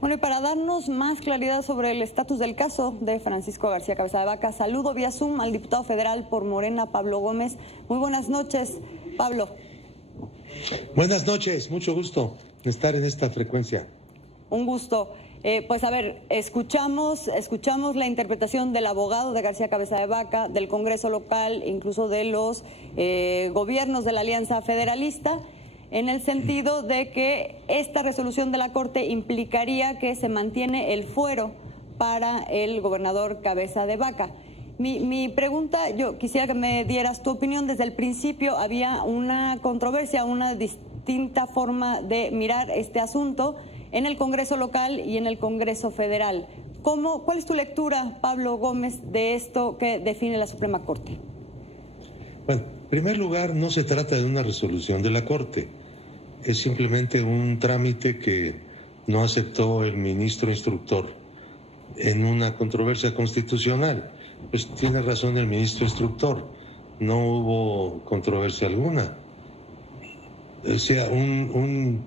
Bueno, y para darnos más claridad sobre el estatus del caso de Francisco García Cabeza de Vaca, saludo vía Zoom al diputado federal por Morena, Pablo Gómez. Muy buenas noches, Pablo. Buenas noches, mucho gusto estar en esta frecuencia. Un gusto. Pues a ver, escuchamos la interpretación del abogado de García Cabeza de Vaca, del Congreso local, incluso de los gobiernos de la Alianza Federalista, en el sentido de que esta resolución de la Corte implicaría que se mantiene el fuero para el gobernador Cabeza de Vaca. Mi pregunta, yo quisiera que me dieras tu opinión. Desde el principio había una controversia, una distinta forma de mirar este asunto en el Congreso local y en el Congreso federal. ¿Cuál es tu lectura, Pablo Gómez, de esto que define la Suprema Corte? Bueno, en primer lugar, no se trata de una resolución de la Corte. Es simplemente un trámite que no aceptó el ministro instructor en una controversia constitucional. Pues tiene razón el ministro instructor, no hubo controversia alguna. O sea, un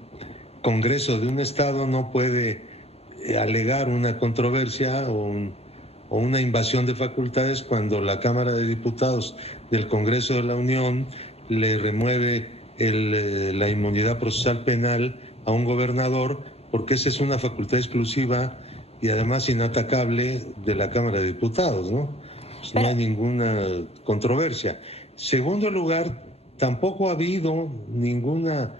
Congreso de un Estado no puede alegar una controversia o una invasión de facultades cuando la Cámara de Diputados del Congreso de la Unión le remueve la inmunidad procesal penal a un gobernador, porque esa es una facultad exclusiva y además inatacable de la Cámara de Diputados, ¿no? Pues no hay ninguna controversia. Segundo lugar, tampoco ha habido ninguna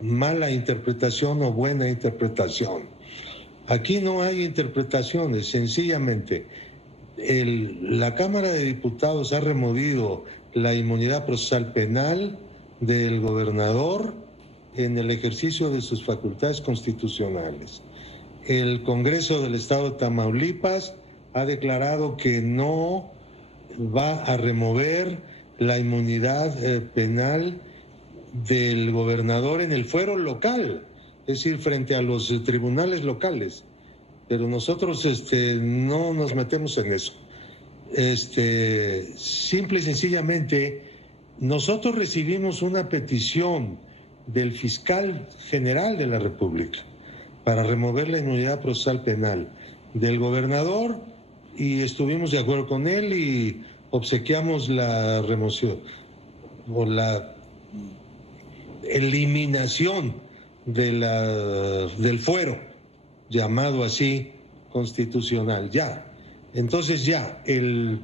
mala interpretación o buena interpretación. Aquí no hay interpretaciones, sencillamente la Cámara de Diputados ha removido la inmunidad procesal penal del gobernador en el ejercicio de sus facultades constitucionales. El Congreso del Estado de Tamaulipas ha declarado que no va a remover la inmunidad penal del gobernador en el fuero local, es decir, frente a los tribunales locales. Pero nosotros no nos metemos en eso. Simple y sencillamente, nosotros recibimos una petición del fiscal general de la República para remover la inmunidad procesal penal del gobernador y estuvimos de acuerdo con él y obsequiamos la remoción o la eliminación del fuero, llamado así, constitucional. Ya. Entonces ya, el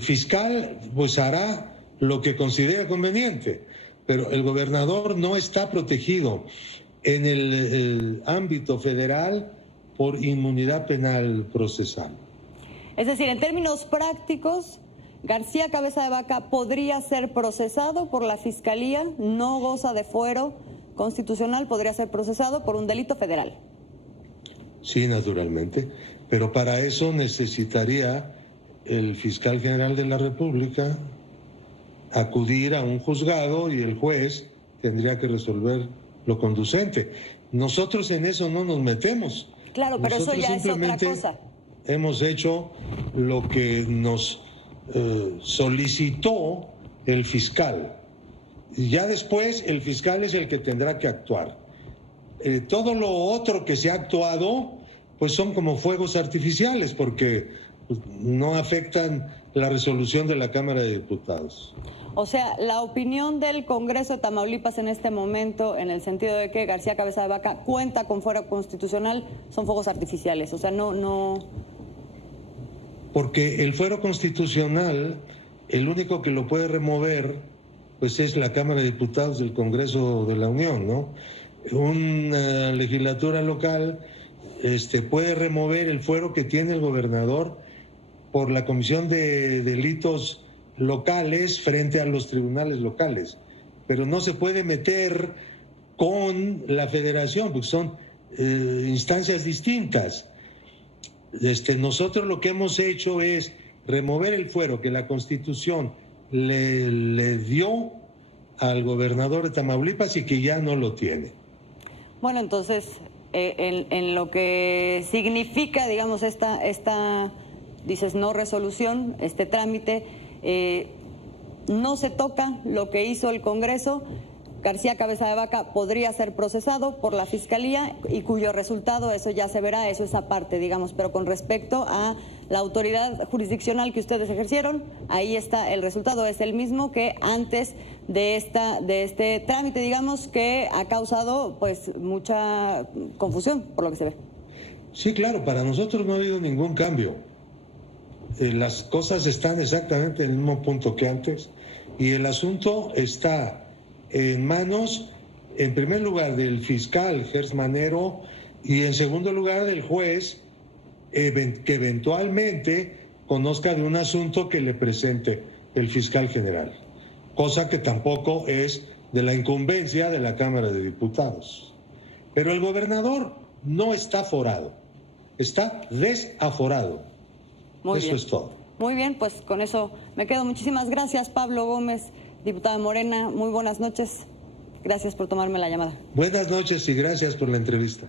fiscal pues hará lo que considera conveniente, pero el gobernador no está protegido en el ámbito federal por inmunidad penal procesal. Es decir, en términos prácticos, García Cabeza de Vaca podría ser procesado por la Fiscalía, no goza de fuero constitucional, podría ser procesado por un delito federal. Sí, naturalmente, pero para eso necesitaría el fiscal general de la República acudir a un juzgado y el juez tendría que resolver lo conducente. Nosotros en eso no nos metemos. Claro, pero nosotros eso ya es otra cosa. Hemos hecho lo que nos solicitó el fiscal. Y ya después el fiscal es el que tendrá que actuar. Todo lo otro que se ha actuado, pues son como fuegos artificiales, porque no afectan la resolución de la Cámara de Diputados. O sea, la opinión del Congreso de Tamaulipas en este momento, en el sentido de que García Cabeza de Vaca cuenta con fuero constitucional, son fuegos artificiales. O sea, no... Porque el fuero constitucional, el único que lo puede remover, pues es la Cámara de Diputados del Congreso de la Unión, ¿no? Una legislatura local puede remover el fuero que tiene el gobernador por la comisión de delitos locales frente a los tribunales locales, pero no se puede meter con la federación, porque son instancias distintas. Nosotros lo que hemos hecho es remover el fuero que la Constitución le dio al gobernador de Tamaulipas y que ya no lo tiene. Bueno, entonces, en lo que significa, digamos, esta dices, no resolución, este trámite, no se toca lo que hizo el Congreso. García Cabeza de Vaca podría ser procesado por la Fiscalía y cuyo resultado, eso ya se verá, eso es aparte, digamos, pero con respecto a la autoridad jurisdiccional que ustedes ejercieron, ahí está el resultado, es el mismo que antes de este trámite, digamos, que ha causado pues mucha confusión, por lo que se ve. Sí, claro, para nosotros no ha habido ningún cambio. Las cosas están exactamente en el mismo punto que antes y el asunto está en manos, en primer lugar, del fiscal Gers Manero y en segundo lugar del juez que eventualmente conozca de un asunto que le presente el fiscal general, cosa que tampoco es de la incumbencia de la Cámara de Diputados. Pero el gobernador no está forado, está desaforado. Muy Eso bien. es todo. Muy bien, pues con eso me quedo. Muchísimas gracias, Pablo Gómez, diputado de Morena. Muy buenas noches. Gracias por tomarme la llamada. Buenas noches y gracias por la entrevista.